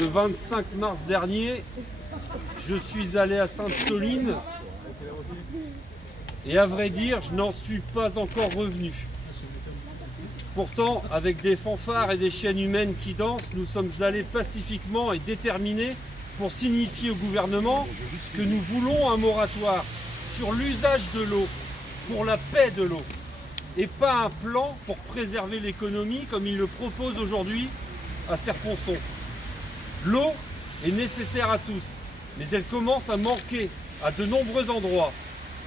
Le 25 mars dernier, je suis allé à Sainte-Soline et à vrai dire, je n'en suis pas encore revenu. Pourtant, avec des fanfares et des chaînes humaines qui dansent, nous sommes allés pacifiquement et déterminés pour signifier au gouvernement que nous voulons un moratoire sur l'usage de l'eau, pour la paix de l'eau, et pas un plan pour préserver l'économie comme il le propose aujourd'hui à Serponçon. L'eau est nécessaire à tous, mais elle commence à manquer à de nombreux endroits.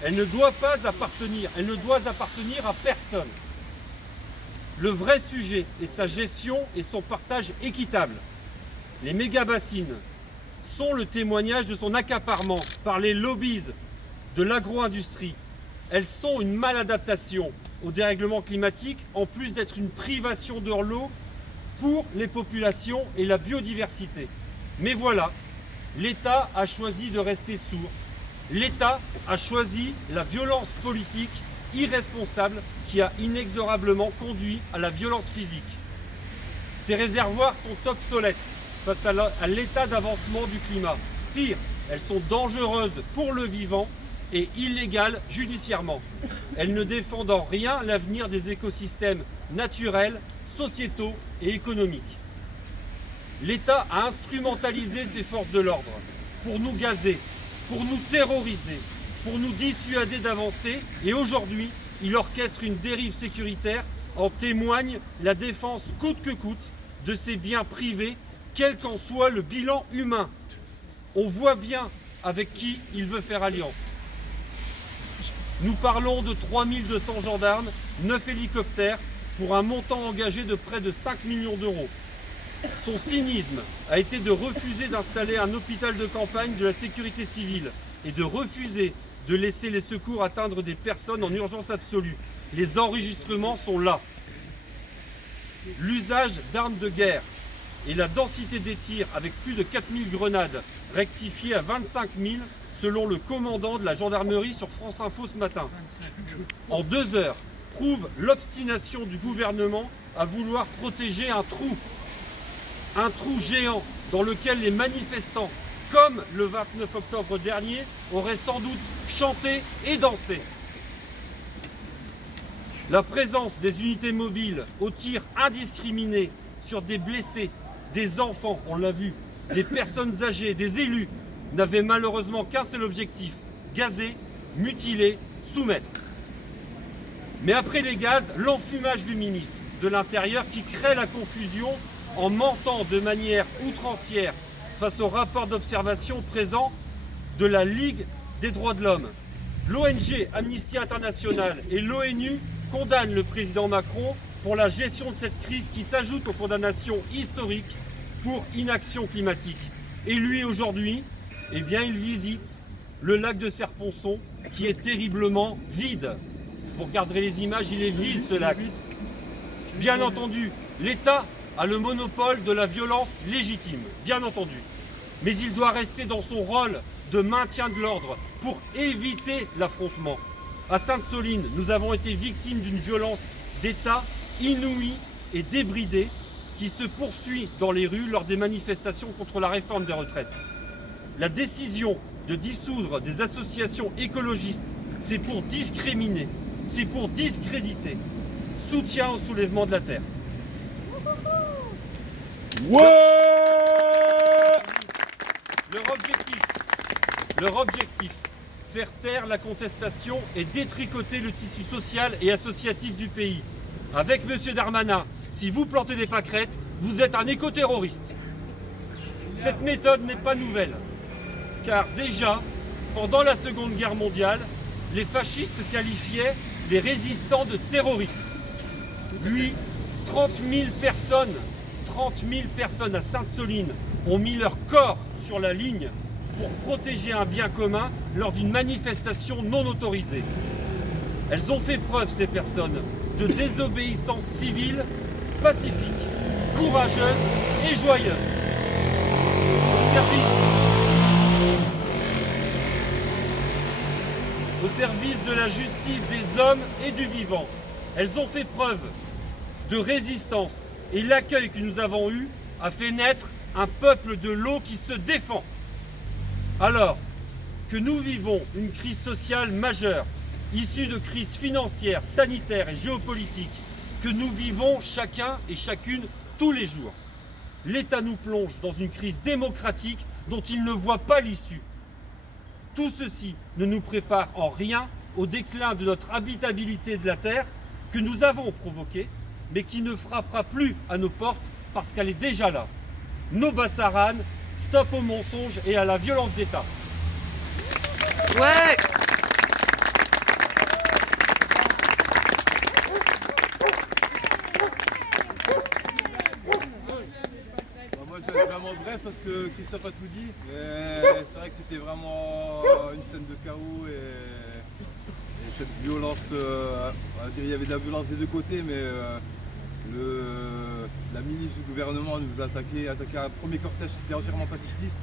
Elle ne doit appartenir à personne. Le vrai sujet est sa gestion et son partage équitable. Les méga-bassines sont le témoignage de son accaparement par les lobbies de l'agro-industrie. Elles sont une maladaptation au dérèglement climatique, en plus d'être une privation de l'eau pour les populations et la biodiversité. Mais voilà, l'État a choisi de rester sourd. L'État a choisi la violence politique irresponsable qui a inexorablement conduit à la violence physique. Ces réservoirs sont obsolètes face à l'état d'avancement du climat. Pire, elles sont dangereuses pour le vivant et illégales judiciairement. Elles ne défendent en rien l'avenir des écosystèmes naturels, sociétaux et économiques. L'État a instrumentalisé ses forces de l'ordre pour nous gazer, pour nous terroriser, pour nous dissuader d'avancer, et aujourd'hui, il orchestre une dérive sécuritaire. En témoigne la défense coûte que coûte de ses biens privés, quel qu'en soit le bilan humain. On voit bien avec qui il veut faire alliance. Nous parlons de 3200 gendarmes, 9 hélicoptères, pour un montant engagé de près de 5 millions d'euros. Son cynisme a été de refuser d'installer un hôpital de campagne de la sécurité civile et de refuser de laisser les secours atteindre des personnes en urgence absolue. Les enregistrements sont là. L'usage d'armes de guerre et la densité des tirs, avec plus de 4000 grenades, rectifiées à 25 000 selon le commandant de la gendarmerie sur France Info ce matin, en 2 heures, prouve l'obstination du gouvernement à vouloir protéger un trou géant dans lequel les manifestants, comme le 29 octobre dernier, auraient sans doute chanté et dansé. La présence des unités mobiles au tir indiscriminé sur des blessés, des enfants, on l'a vu, des personnes âgées, des élus, n'avait malheureusement qu'un seul objectif: gazer, mutiler, soumettre. Mais après les gaz, l'enfumage du ministre de l'Intérieur qui crée la confusion en mentant de manière outrancière face au rapport d'observation présent de la Ligue des droits de l'homme. L'ONG Amnesty International et l'ONU condamnent le président Macron pour la gestion de cette crise qui s'ajoute aux condamnations historiques pour inaction climatique. Et lui, aujourd'hui, eh bien, il visite le lac de Serponçon qui est terriblement vide. Vous regarderez les images, il est vide ce lac. Bien entendu, l'État a le monopole de la violence légitime, bien entendu. Mais il doit rester dans son rôle de maintien de l'ordre pour éviter l'affrontement. À Sainte-Soline, nous avons été victimes d'une violence d'État inouïe et débridée qui se poursuit dans les rues lors des manifestations contre la réforme des retraites. La décision de dissoudre des associations écologistes, c'est pour discriminer, c'est pour discréditer. Soutien au soulèvement de la terre. Ouais. Leur objectif, faire taire la contestation et détricoter le tissu social et associatif du pays. Avec M. Darmanin, si vous plantez des pâquerettes, vous êtes un écoterroriste. Cette méthode n'est pas nouvelle, car déjà, pendant la Seconde Guerre mondiale, les fascistes qualifiaient les résistants de terroristes. Lui, 30 000 personnes à Sainte-Soline ont mis leur corps sur la ligne pour protéger un bien commun lors d'une manifestation non autorisée. Elles ont fait preuve, ces personnes, de désobéissance civile, pacifique, courageuse et joyeuse. Au service de la justice des hommes et du vivant. Elles ont fait preuve de résistance et l'accueil que nous avons eu a fait naître un peuple de l'eau qui se défend. Alors que nous vivons une crise sociale majeure, issue de crises financières, sanitaires et géopolitiques, que nous vivons chacun et chacune tous les jours, l'État nous plonge dans une crise démocratique dont il ne voit pas l'issue. Tout ceci ne nous prépare en rien au déclin de notre habitabilité de la Terre que nous avons provoqué, mais qui ne frappera plus à nos portes parce qu'elle est déjà là. No Bassaran, stop aux mensonges et à la violence d'État. Ouais. Moi je vais être vraiment bref parce que Christophe a tout dit. C'est vrai que c'était vraiment une scène de chaos et cette violence, on va dire, il y avait de la violence des deux côtés, mais la milice du gouvernement nous a attaqué à un premier cortège qui était entièrement pacifiste.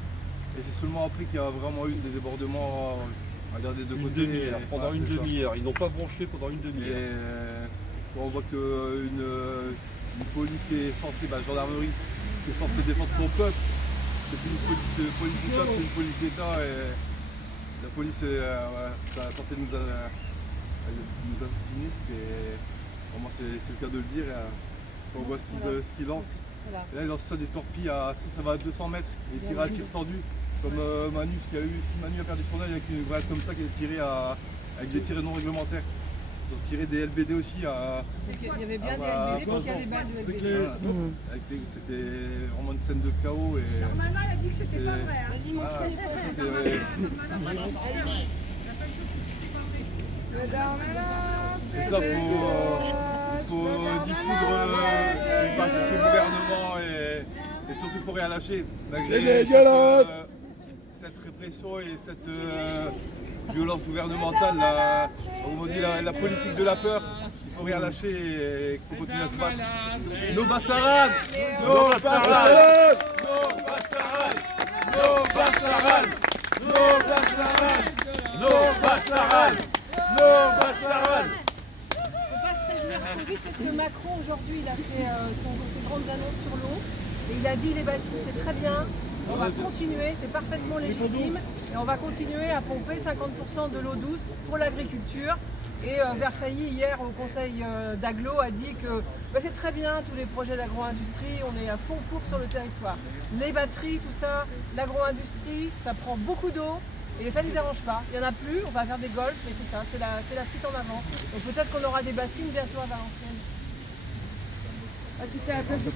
Et c'est seulement après qu'il y a vraiment eu des débordements des deux côtés. Pendant une demi-heure. Ils n'ont pas bronché pendant une demi-heure. Et on voit qu'une police qui est censée, gendarmerie, qui est censée défendre son peuple, c'est plus une police du peuple, c'est une police d'État. Et la police a tenté de nous assassiner. Vraiment, c'est le cas de le dire. On voit ce qu'ils lancent. Voilà. Et là, ils lancent ça des torpilles ça va à 200 mètres et tiré à tir tendu. Comme Manu, ce qu'il y a eu, si Manu a perdu son œil avec une grenade comme ça qui est tirée avec des tirs non réglementaires. Ils ont tiré des LBD aussi. Il y avait bien des LBD parce qu'il y a des balles de LBD. C'était vraiment une scène de chaos. Maman a dit que c'était pas vrai. Vas-y, montre-les. Et ça, faut dissoudre une partie de ce gouvernement et surtout il faut rien lâcher. Malgré cette répression et cette violence gouvernementale, on dit la politique de la peur, il faut rien lâcher et il faut continuer à se battre. No Bassaran! No Bassaran! No Bassaran! No Bassaran! No Bassaran! No Bassaran! No Bassaran! Trop vite parce que Macron aujourd'hui il a fait ses grandes annonces sur l'eau et il a dit les bassines c'est très bien, on va continuer, c'est parfaitement légitime et on va continuer à pomper 50% de l'eau douce pour l'agriculture. Et Verfailly hier au conseil d'Aglo a dit que c'est très bien tous les projets d'agro-industrie, on est à fond pour sur le territoire. Les batteries, tout ça, l'agro-industrie, ça prend beaucoup d'eau. Et ça ne les dérange pas, il n'y en a plus, on va faire des golfs, mais c'est ça, c'est la fuite en avant. Donc peut-être qu'on aura des bassines bientôt à Valenciennes. Ah, si c'est à la place de